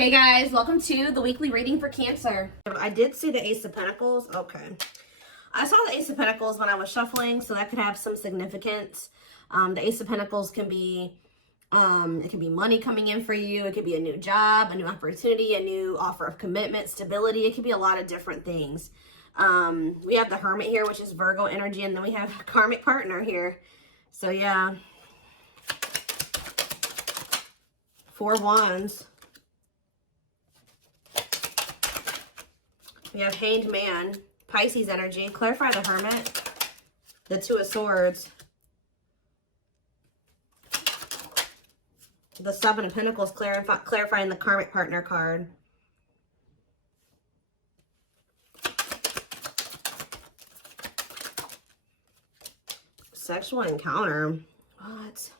Hey guys, welcome to the weekly reading for Cancer. I did see the Ace of Pentacles. Okay. I saw the Ace of Pentacles when I was shuffling, so that could have some significance. The Ace of Pentacles can be, it can be money coming in for you. It could be a new job, a new opportunity, a new offer of commitment, stability. It could be a lot of different things. We have the Hermit here, which is Virgo energy, and then we have a karmic partner here. So yeah. 4 Wands. We have Hanged Man, Pisces energy. Clarify the Hermit. The 2 of Swords. The 7 of Pentacles, clarifying the karmic partner card. Sexual encounter. What?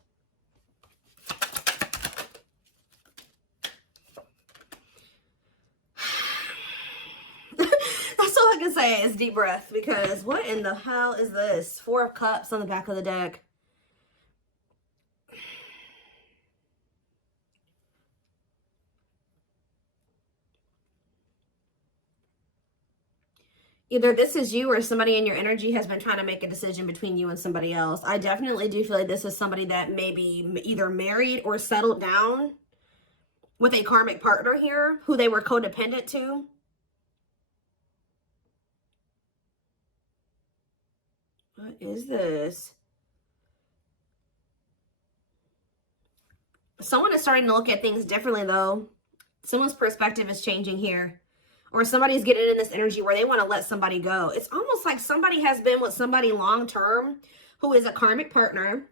All I can say is deep breath, because what in the hell is this? 4 of Cups on the back of the deck. Either this is you or somebody in your energy has been trying to make a decision between you and somebody else. I definitely do feel like this is somebody that may be either married or settled down with a karmic partner here who they were codependent to. What is this? Someone is starting to look at things differently, though. Someone's perspective is changing here. Or somebody's getting in this energy where they want to let somebody go. It's almost like somebody has been with somebody long-term who is a karmic partner.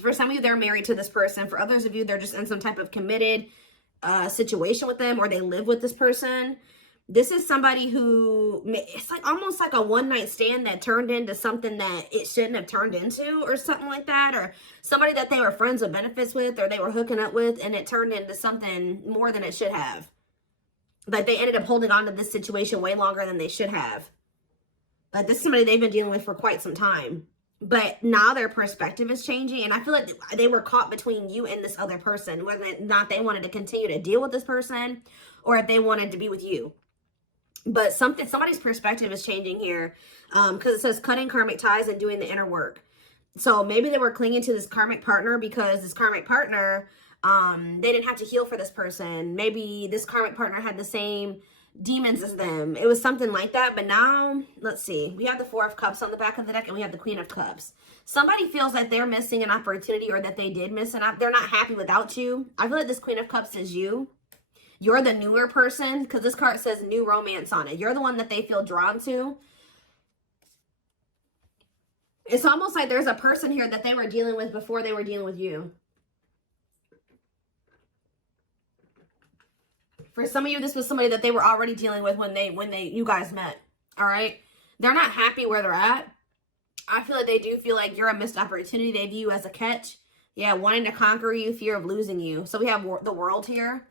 For some of you, they're married to this person. For others of you, they're just in some type of committed situation with them, or they live with this person. This is somebody who, it's like almost like a one-night stand that turned into something that it shouldn't have turned into, or something like that. Or somebody that they were friends with benefits with, or they were hooking up with, and it turned into something more than it should have. Like they ended up holding on to this situation way longer than they should have. Like this is somebody they've been dealing with for quite some time. But now their perspective is changing. And I feel like they were caught between you and this other person. Whether or not they wanted to continue to deal with this person, or if they wanted to be with you. But somebody's perspective is changing here, because it says cutting karmic ties and doing the inner work. So maybe they were clinging to this karmic partner because this karmic partner, they didn't have to heal for this person. Maybe this karmic partner had the same demons as them. It was something like that. But now, let's see. We have the 4 of Cups on the back of the deck, and we have the Queen of Cups. Somebody feels that they're missing an opportunity, or that they did miss an opportunity. They're not happy without you. I feel like this Queen of Cups is you. You're the newer person, because this card says new romance on it. You're the one that they feel drawn to. It's almost like there's a person here that they were dealing with before they were dealing with you. For some of you, this was somebody that they were already dealing with when you guys met. All right? They're not happy where they're at. I feel like they do feel like you're a missed opportunity. They view you as a catch. Yeah, wanting to conquer you, fear of losing you. So we have the World here.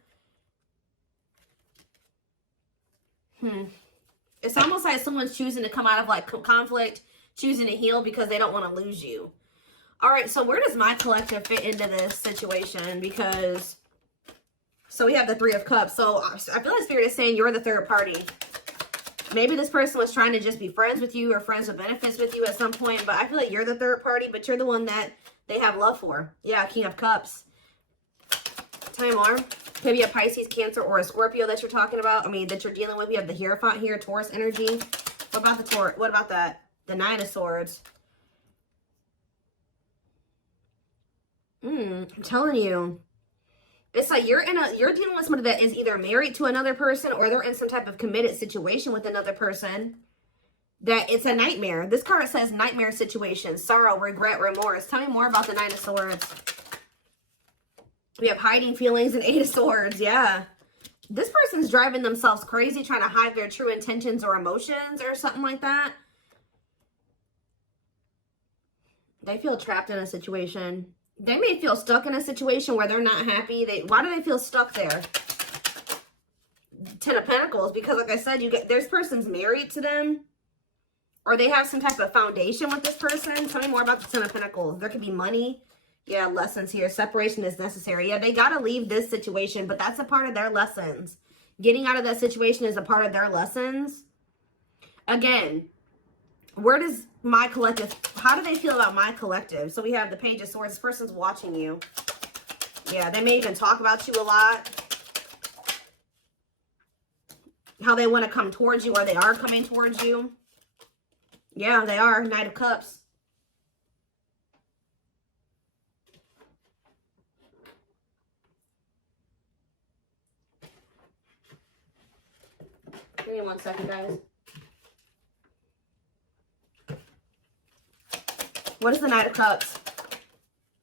It's almost like someone's choosing to come out of like conflict, choosing to heal because they don't want to lose you. All right, so where does my collective fit into this situation? Because, so we have the 3 of Cups. So I feel like Spirit is saying you're the third party. Maybe this person was trying to just be friends with you or friends with benefits with you at some point, but I feel like you're the third party, but you're the one that they have love for. Yeah, King of Cups. Tell me more. Maybe a Pisces, Cancer, or a Scorpio that you're talking about. I mean, that you're dealing with. We have the Hierophant here, Taurus energy. What about the Taurus? What about that? The 9 of Swords. I'm telling you. It's like you're dealing with somebody that is either married to another person, or they're in some type of committed situation with another person. That it's a nightmare. This card says nightmare situation, sorrow, regret, remorse. Tell me more about the 9 of Swords. We have hiding feelings and 8 of Swords. Yeah. This person's driving themselves crazy, trying to hide their true intentions or emotions or something like that. They feel trapped in a situation. They may feel stuck in a situation where they're not happy. Why do they feel stuck there? 10 of Pentacles. Because like I said, this person's married to them. Or they have some type of foundation with this person. Tell me more about the 10 of Pentacles. There could be money Yeah, lessons here. Separation is necessary. Yeah, they got to leave this situation, but that's a part of their lessons. Getting out of that situation is a part of their lessons. Again, where does my collective, how do they feel about my collective? So we have the Page of Swords. This person's watching you. Yeah, they may even talk about you a lot. How they want to come towards you, or they are coming towards you. Yeah, they are. Knight of Cups. Give me 1 second, guys. What is the Knight of Cups?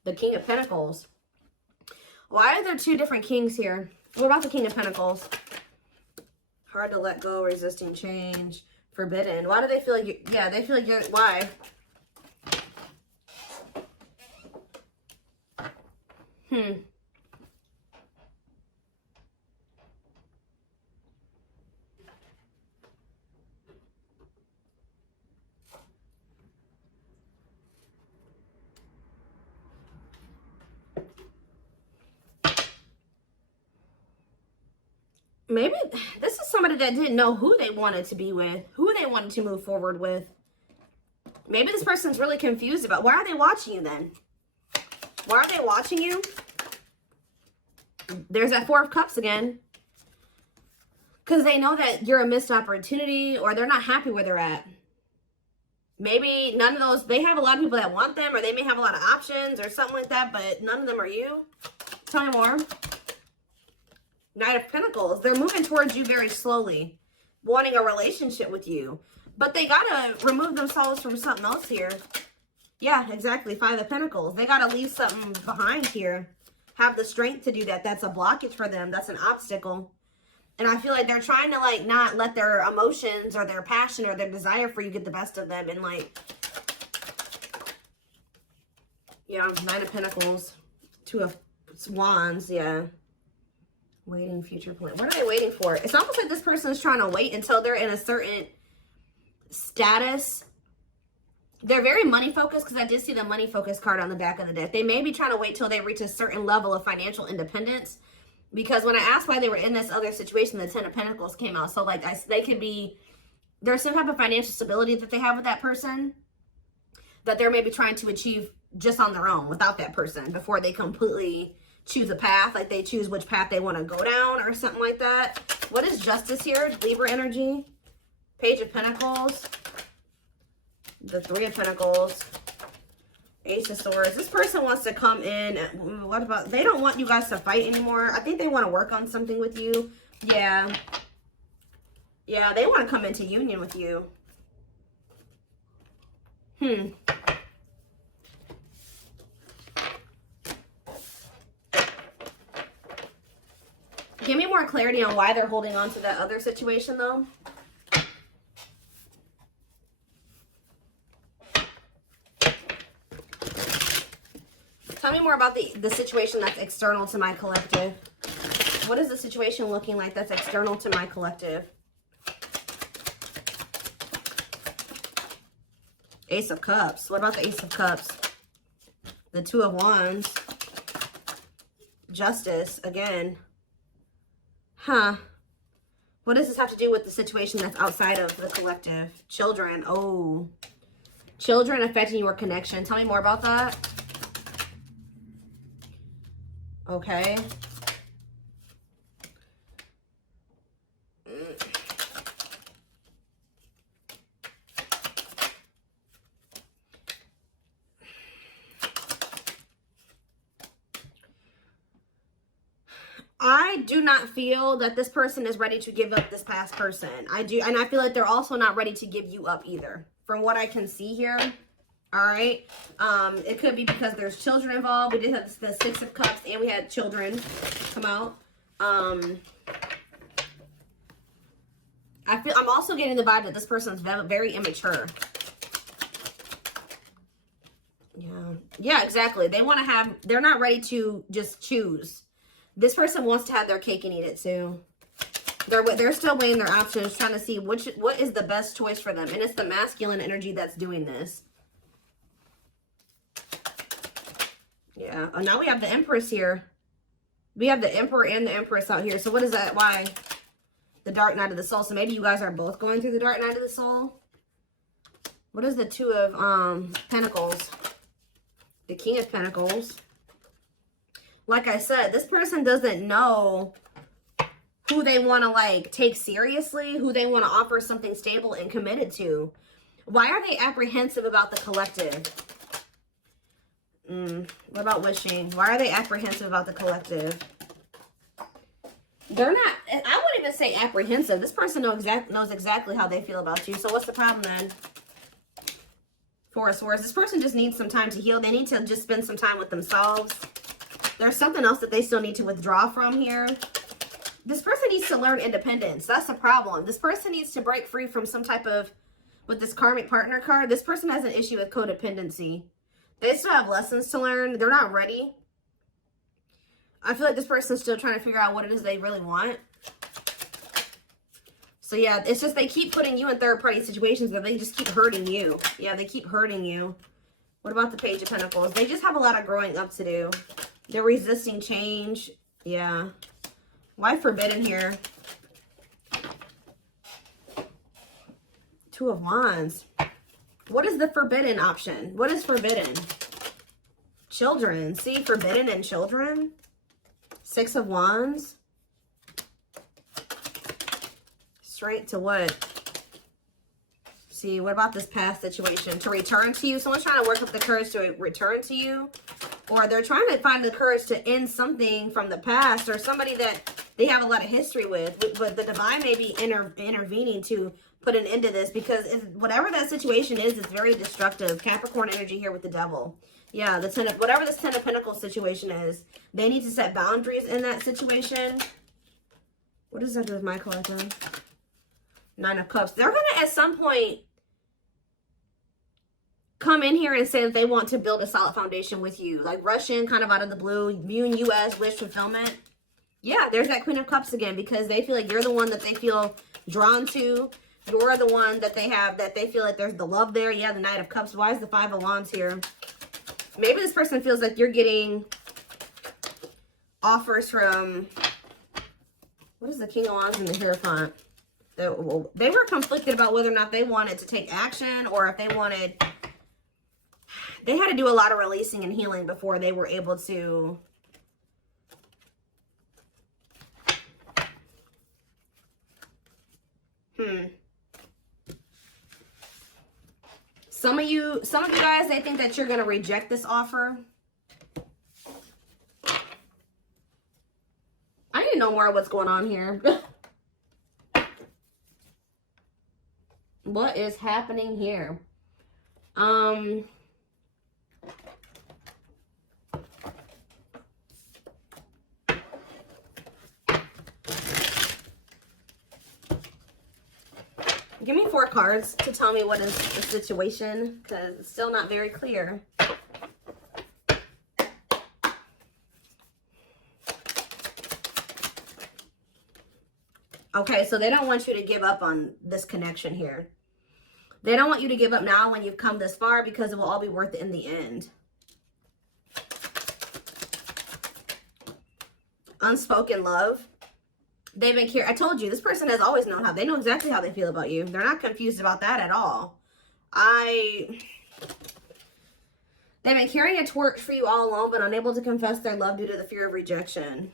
The King of Pentacles. Why are there two different kings here? What about the King of Pentacles? Hard to let go, resisting change, forbidden. Why do they feel like you, yeah, they feel like you're, why? Maybe this is somebody that didn't know who they wanted to be with, who they wanted to move forward with. Maybe this person's really confused about, why are they watching you then? Why are they watching you? There's that Four of Cups again. Because they know that you're a missed opportunity, or they're not happy where they're at. Maybe none of those, they have a lot of people that want them, or they may have a lot of options or something like that, but none of them are you. Tell me more. Knight of Pentacles. They're moving towards you very slowly, wanting a relationship with you. But they got to remove themselves from something else here. Yeah, exactly. Five of Pentacles. They got to leave something behind here. Have the strength to do that. That's a blockage for them. That's an obstacle. And I feel like they're trying to, like, not let their emotions or their passion or their desire for you get the best of them. And, like, yeah, Nine of Pentacles. Two of Wands, yeah. Waiting, future plan. What are they waiting for? It's almost like this person is trying to wait until they're in a certain status. They're very money focused, because I did see the money focused card on the back of the deck. They may be trying to wait till they reach a certain level of financial independence. Because when I asked why they were in this other situation, the Ten of Pentacles came out. So, like, they could be, there's some type of financial stability that they have with that person that they're maybe trying to achieve just on their own without that person before they completely choose a path. Like, they choose which path they want to go down or something like that. What is Justice here? Libra energy. Page of Pentacles. The Three of Pentacles. Ace of Swords. This person wants to come in. What about, they don't want you guys to fight anymore. I think they want to work on something with you. Yeah. Yeah, they want to come into union with you. Give me more clarity on why they're holding on to that other situation, though. Tell me more about the situation that's external to my collective. What is the situation looking like that's external to my collective? Ace of Cups. What about the Ace of Cups? The Two of Wands. Justice, again. Huh. What does this have to do with the situation that's outside of the collective? Children. Oh. Children affecting your connection. Tell me more about that. Okay. I do not feel that this person is ready to give up this past person. I do, and I feel like they're also not ready to give you up either, from what I can see here. All right. It could be because there's children involved. We did have the Six of Cups, and we had children come out. I'm also getting the vibe that this person's very immature. Yeah, exactly. They want to have, they're not ready to just choose. This person wants to have their cake and eat it too. They're still weighing their options, trying to see what is the best choice for them. And it's the masculine energy that's doing this. Yeah. Oh, now we have the Empress here. We have the Emperor and the Empress out here. So what is that? Why? The Dark Night of the Soul. So maybe you guys are both going through the Dark Night of the Soul. What is the Two of Pentacles? The King of Pentacles. Like I said, this person doesn't know who they want to like take seriously, who they want to offer something stable and committed to. Why are they apprehensive about the collective? What about wishing? Why are they apprehensive about the collective? They're not, I wouldn't even say apprehensive. This person knows exactly how they feel about you. So what's the problem then? Four of Swords. This person just needs some time to heal. They need to just spend some time with themselves. There's something else that they still need to withdraw from here. This person needs to learn independence. That's the problem. This person needs to break free from some type of, with this karmic partner card, this person has an issue with codependency. They still have lessons to learn. They're not ready. I feel like this person's still trying to figure out what it is they really want. So yeah, it's just they keep putting you in third-party situations where they just keep hurting you. Yeah, they keep hurting you. What about the Page of Pentacles? They just have a lot of growing up to do. They're resisting change. Yeah. Why forbidden here? Two of Wands. What is the forbidden option? What is forbidden? Children. See, forbidden and children. Six of Wands. Straight to what? See, what about this past situation? To return to you. Someone's trying to work up the courage to return to you. Or they're trying to find the courage to end something from the past. Or somebody that they have a lot of history with. But the divine may be intervening to put an end to this. Because whatever that situation is, it's very destructive. Capricorn energy here with the Devil. Yeah, whatever this Ten of Pentacles situation is, they need to set boundaries in that situation. What does that do with my card then? Nine of Cups. They're going to, at some point, come in here and say that they want to build a solid foundation with you. Like rush in kind of out of the blue, viewing you as wish fulfillment. Yeah, there's that Queen of Cups again, because they feel like you're the one that they feel drawn to. You're the one that they have, that they feel like there's the love there. Yeah, the Knight of Cups. Why is the Five of Wands here? Maybe this person feels like you're getting offers from, what is the King of Wands and the Hierophant? They were conflicted about whether or not they wanted to take action, or if they had to do a lot of releasing and healing before they were able to Some of you guys, they think that you're going to reject this offer. I need to know more of what's going on here. What is happening here? Give me 4 cards to tell me what is the situation, because it's still not very clear. Okay, so they don't want you to give up on this connection here. They don't want you to give up now when you've come this far, because it will all be worth it in the end. Unspoken love. They've been I told you, this person has always known how. They know exactly how they feel about you. They're not confused about that at all. They've been carrying a torch for you all along, but unable to confess their love due to the fear of rejection.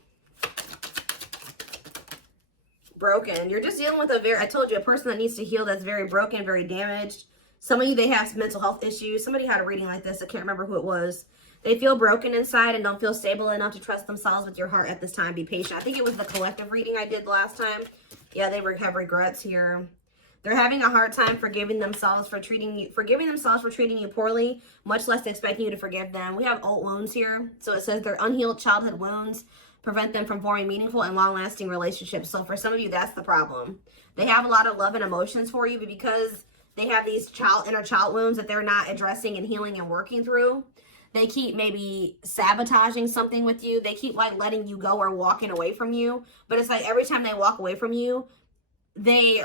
Broken. You're just dealing with I told you, a person that needs to heal, that's very broken, very damaged. Some of you, they have some mental health issues. Somebody had a reading like this. I can't remember who it was. They feel broken inside and don't feel stable enough to trust themselves with your heart at this time. Be patient. I think it was the collective reading I did last time. Yeah, they have regrets here. They're having a hard time forgiving themselves for treating you poorly, much less expecting you to forgive them. We have old wounds here. So it says their unhealed childhood wounds prevent them from forming meaningful and long-lasting relationships. So for some of you, that's the problem. They have a lot of love and emotions for you, but because they have these inner child wounds that they're not addressing and healing and working through, they keep maybe sabotaging something with you. They keep like letting you go or walking away from you. But it's like every time they walk away from you, they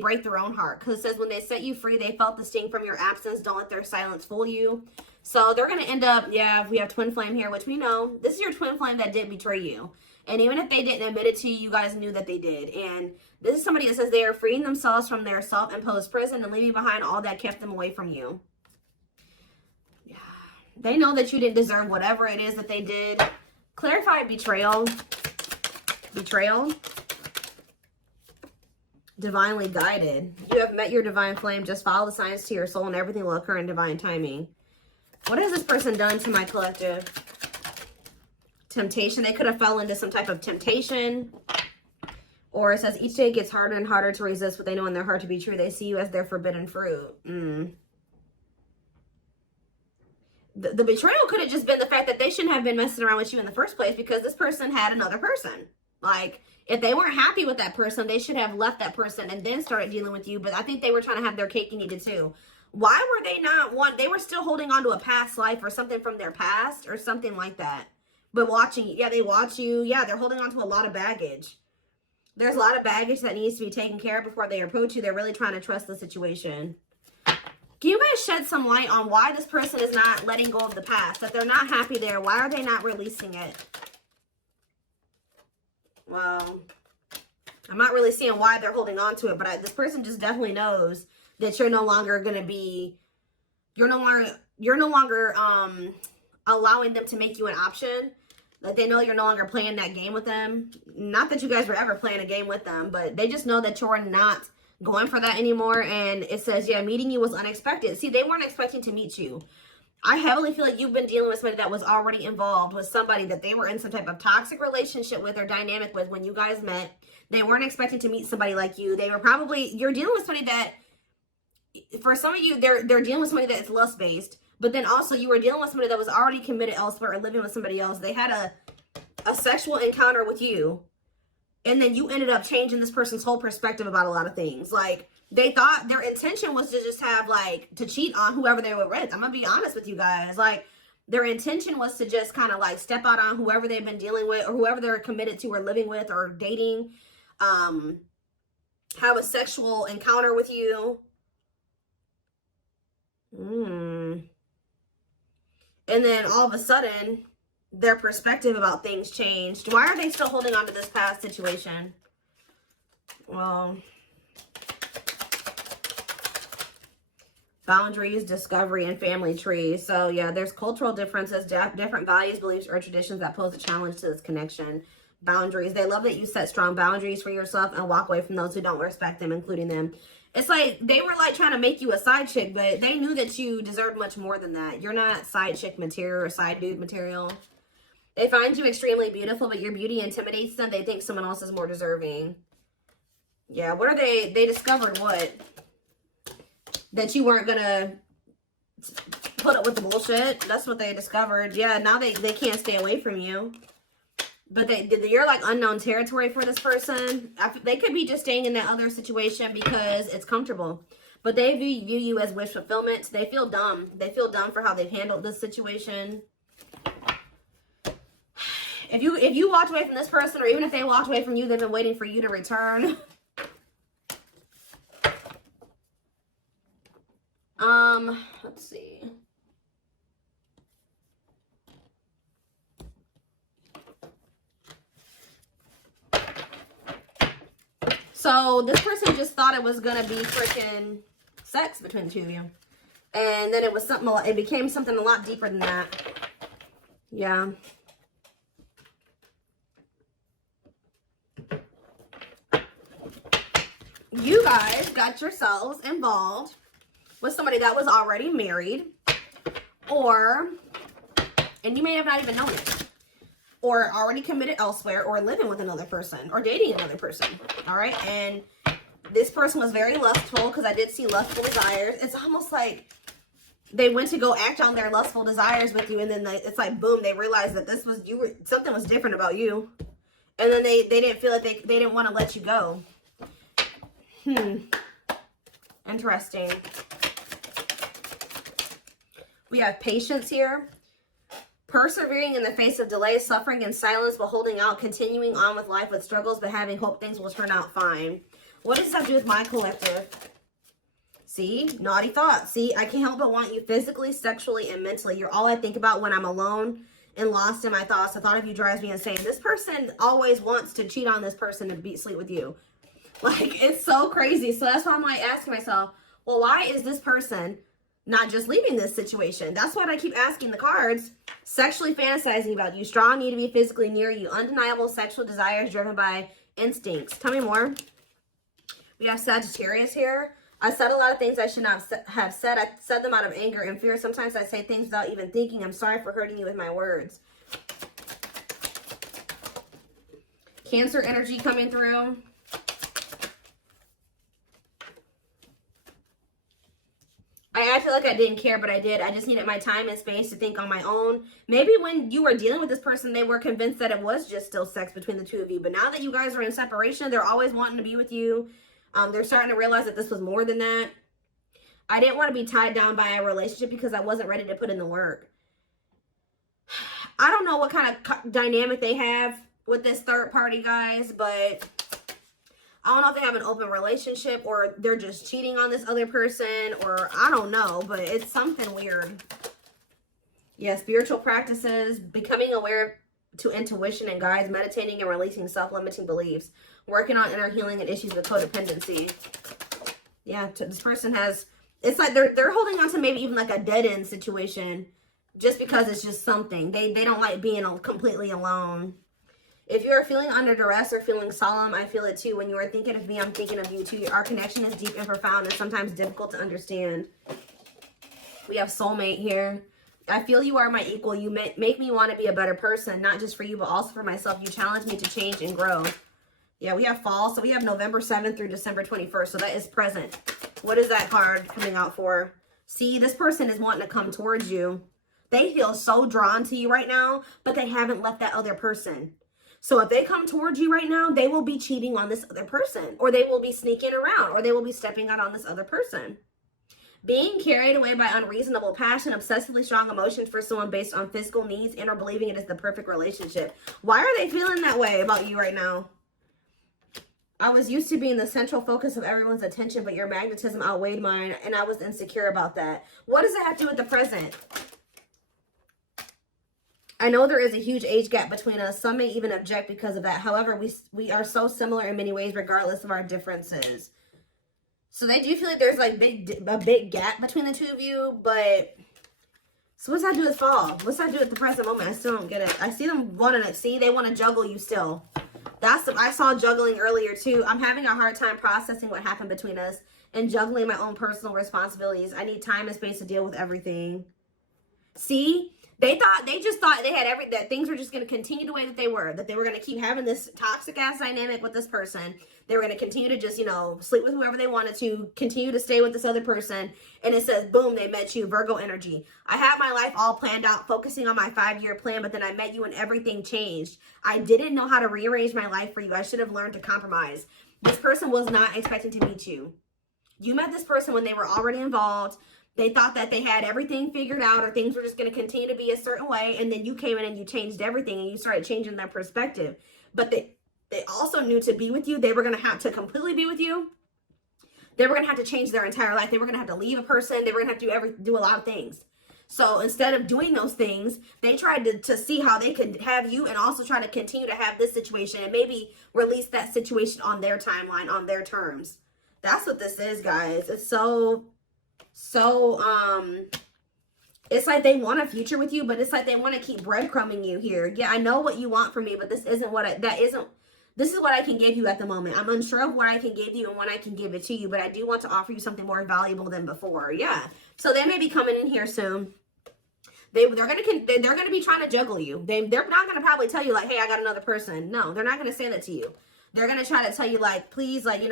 break their own heart. Because it says when they set you free, they felt the sting from your absence. Don't let their silence fool you. So they're going to end up, yeah, we have twin flame here, which we know. This is your twin flame that did betray you. And even if they didn't admit it to you, you guys knew that they did. And this is somebody that says they are freeing themselves from their self-imposed prison and leaving behind all that kept them away from you. Yeah. They know that you didn't deserve whatever it is that they did. Clarify betrayal. Betrayal. Divinely guided. You have met your divine flame. Just follow the signs to your soul and everything will occur in divine timing. What has this person done to my collective? Temptation. They could have fell into some type of temptation. Or it says each day gets harder and harder to resist what they know in their heart to be true. They see you as their forbidden fruit. The betrayal could have just been the fact that they shouldn't have been messing around with you in the first place because this person had another person. Like, if they weren't happy with that person, they should have left that person and then started dealing with you. But I think they were trying to have their cake and eat it too. Why were they not they were still holding on to a past life or something from their past or something like that. But watching, yeah, they watch you. Yeah, they're holding on to a lot of baggage. There's a lot of baggage that needs to be taken care of before they approach you. They're really trying to trust the situation. Can you guys shed some light on why this person is not letting go of the past? That they're not happy there. Why are they not releasing it? Well, I'm not really seeing why they're holding on to it. But this person just definitely knows that you're no longer going to be... You're no longer allowing them to make you an option. Like, they know you're no longer playing that game with them. Not that you guys were ever playing a game with them, but they just know that you're not going for that anymore. And it says, yeah, meeting you was unexpected. See, they weren't expecting to meet you. I heavily feel like you've been dealing with somebody that was already involved with somebody that they were in some type of toxic relationship with or dynamic with when you guys met. They weren't expecting to meet somebody like you. They were probably, you're dealing with somebody that, for some of you, they're dealing with somebody that's lust-based. But then also you were dealing with somebody that was already committed elsewhere or living with somebody else. They had a sexual encounter with you. And then you ended up changing this person's whole perspective about a lot of things. Like, they thought their intention was to just have, like, to cheat on whoever they were with. I'm going to be honest with you guys. Like, their intention was to just kind of, like, step out on whoever they've been dealing with or whoever they're committed to or living with or dating. Have a sexual encounter with you. And then all of a sudden, their perspective about things changed. Why are they still holding on to this past situation? Well, boundaries, discovery, and family trees. So, yeah, there's cultural differences, different values, beliefs, or traditions that pose a challenge to this connection. Boundaries. They love that you set strong boundaries for yourself and walk away from those who don't respect them, including them. It's like they were like trying to make you a side chick, but they knew that you deserved much more than that. You're not side chick material or side dude material. They find you extremely beautiful, but your beauty intimidates them. They think someone else is more deserving. Yeah, what are they? They discovered what? That you weren't going to put up with the bullshit. That's what they discovered. Yeah, now they can't stay away from you. But you're like unknown territory for this person. They could be just staying in that other situation because it's comfortable. But they view you as wish fulfillment. They feel dumb. They feel dumb for how they've handled this situation. If you walked away from this person, or even if they walked away from you, they've been waiting for you to return. Let's see. So this person just thought it was gonna be freaking sex between the two of you, and then it was something. It became something a lot deeper than that. Yeah. You guys got yourselves involved with somebody that was already married, and you may have not even known it, or already committed elsewhere, or living with another person, or dating another person, all right? And this person was very lustful, because I did see lustful desires. It's almost like they went to go act on their lustful desires with you, and then it's like, boom, they realized that something was different about you. And then they didn't feel like they didn't want to let you go. Interesting. We have patience here. Persevering in the face of delay, suffering, and silence, but holding out, continuing on with life with struggles, but having hope things will turn out fine. What does that have to do with my collective? See, naughty thoughts. See, I can't help but want you physically, sexually, and mentally. You're all I think about when I'm alone and lost in my thoughts. The thought of you drives me insane. This person always wants to cheat on this person to sleep with you. Like, it's so crazy. So that's why I'm like asking myself, well, why is this person not just leaving this situation? That's what I keep asking the cards. Sexually fantasizing about you. Strong need to be physically near you. Undeniable sexual desires driven by instincts. Tell me more. We have Sagittarius here. I said a lot of things I should not have said. I said them out of anger and fear. Sometimes I say things without even thinking. I'm sorry for hurting you with my words. Cancer energy coming through. I feel like I didn't care, but I did. I just needed my time and space to think on my own. Maybe when you were dealing with this person, they were convinced that it was just still sex between the two of you. But now that you guys are in separation, they're always wanting to be with you. They're starting to realize that this was more than that. I didn't want to be tied down by a relationship because I wasn't ready to put in the work. I don't know what kind of dynamic they have with this third party, guys, but I don't know if they have an open relationship or they're just cheating on this other person, or I don't know, but it's something weird. Yeah, spiritual practices, becoming aware to intuition and guides, meditating and releasing self-limiting beliefs, working on inner healing and issues with codependency. Yeah, this person has, it's like they're holding on to maybe even like a dead-end situation just because it's just something. They don't like being completely alone. If you're feeling under duress or feeling solemn, I feel it too. When you are thinking of me, I'm thinking of you too. Our connection is deep and profound and sometimes difficult to understand. We have soulmate here. I feel you are my equal. You make me want to be a better person, not just for you, but also for myself. You challenge me to change and grow. Yeah, we have fall. So we have November 7th through December 21st. So that is present. What is that card coming out for? See, this person is wanting to come towards you. They feel so drawn to you right now, but they haven't left that other person. So if they come towards you right now, they will be cheating on this other person, or they will be sneaking around, or they will be stepping out on this other person. Being carried away by unreasonable passion, obsessively strong emotions for someone based on physical needs, and or believing it is the perfect relationship. Why are they feeling that way about you right now? I was used to being the central focus of everyone's attention, but your magnetism outweighed mine, and I was insecure about that. What does it have to do with the present? I know there is a huge age gap between us. Some may even object because of that. However, we are so similar in many ways, regardless of our differences. So they do feel like there's like a big gap between the two of you, but so what's that do with fall? What's that do with the present moment? I still don't get it. I see them wanting to see, they want to juggle you still. I saw juggling earlier too. I'm having a hard time processing what happened between us and juggling my own personal responsibilities. I need time and space to deal with everything. See? They just thought they had that things were just going to continue the way that they were going to keep having this toxic ass dynamic with this person. They were going to continue to just, sleep with whoever they wanted to, continue to stay with this other person. And it says, boom, they met you, Virgo energy. I had my life all planned out, focusing on my 5-year plan, but then I met you and everything changed. I didn't know how to rearrange my life for you. I should have learned to compromise. This person was not expecting to meet you. You met this person when they were already involved. They thought that they had everything figured out, or things were just going to continue to be a certain way. And then you came in and you changed everything and you started changing their perspective. But they also knew to be with you, they were going to have to completely be with you. They were going to have to change their entire life. They were going to have to leave a person. They were going to have to do a lot of things. So instead of doing those things, they tried to see how they could have you and also try to continue to have this situation and maybe release that situation on their timeline, on their terms. That's what this is, guys. It's so it's like they want a future with you, but it's like they want to keep breadcrumbing you here. Yeah, I know what you want from me, but this isn't this is what I can give you at the moment. I'm unsure of what I can give you and when I can give it to you, but I do want to offer you something more valuable than before. Yeah. So they may be coming in here soon. They're gonna be trying to juggle you. They're not gonna probably tell you like, hey, I got another person. No, they're not gonna say that to you. They're gonna try to tell you like, please, like,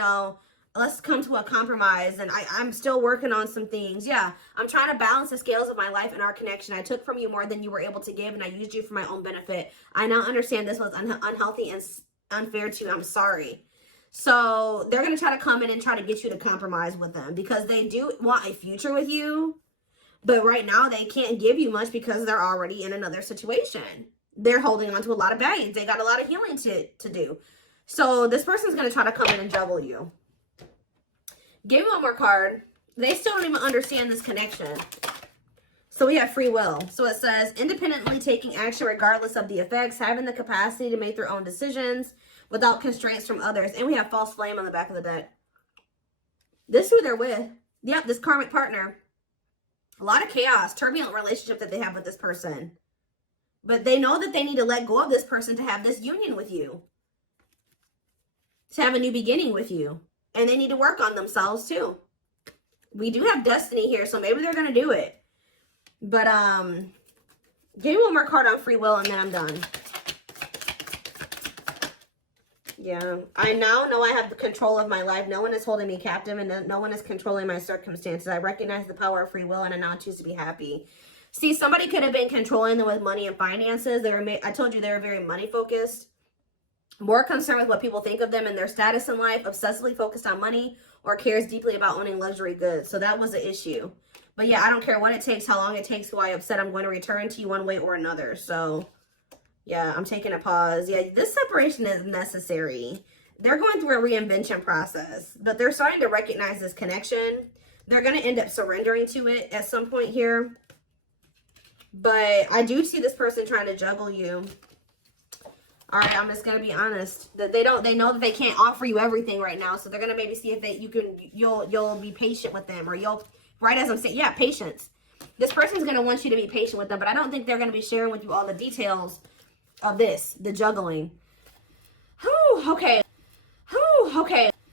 let's come to a compromise, and I'm still working on some things. Yeah, I'm trying to balance the scales of my life and our connection. I took from you more than you were able to give, and I used you for my own benefit. I now understand this was unhealthy and unfair to you. I'm sorry. So they're going to try to come in and try to get you to compromise with them because they do want a future with you, but right now they can't give you much because they're already in another situation. They're holding on to a lot of baggage. They got a lot of healing to do. So this person's going to try to come in and juggle you. Give me one more card. They still don't even understand this connection. So we have free will. So it says independently taking action regardless of the effects, having the capacity to make their own decisions without constraints from others. And we have false flame on the back of the deck. This is who they're with. Yep, this karmic partner. A lot of chaos, turbulent relationship that they have with this person. But they know that they need to let go of this person to have this union with you. To have a new beginning with you. And they need to work on themselves too. We do have destiny here, so maybe they're going to do it. But, give me one more card on free will and then I'm done. Yeah, I now know I have the control of my life. No one is holding me captive and no one is controlling my circumstances. I recognize the power of free will and I now choose to be happy. See, somebody could have been controlling them with money and finances. I told you they were very money focused. More concerned with what people think of them and their status in life. Obsessively focused on money or cares deeply about owning luxury goods. So that was the issue. But yeah, I don't care what it takes, how long it takes, who I upset. I'm going to return to you one way or another. So yeah, I'm taking a pause. Yeah, this separation is necessary. They're going through a reinvention process, but they're starting to recognize this connection. They're going to end up surrendering to it at some point here. But I do see this person trying to juggle you. All right, I'm just going to be honest. That they know that they can't offer you everything right now. So they're going to maybe see if you'll be patient with them, or right as I'm saying, yeah, patience. This person's going to want you to be patient with them, but I don't think they're going to be sharing with you all the details of this, the juggling. Whew, okay. Whew, okay.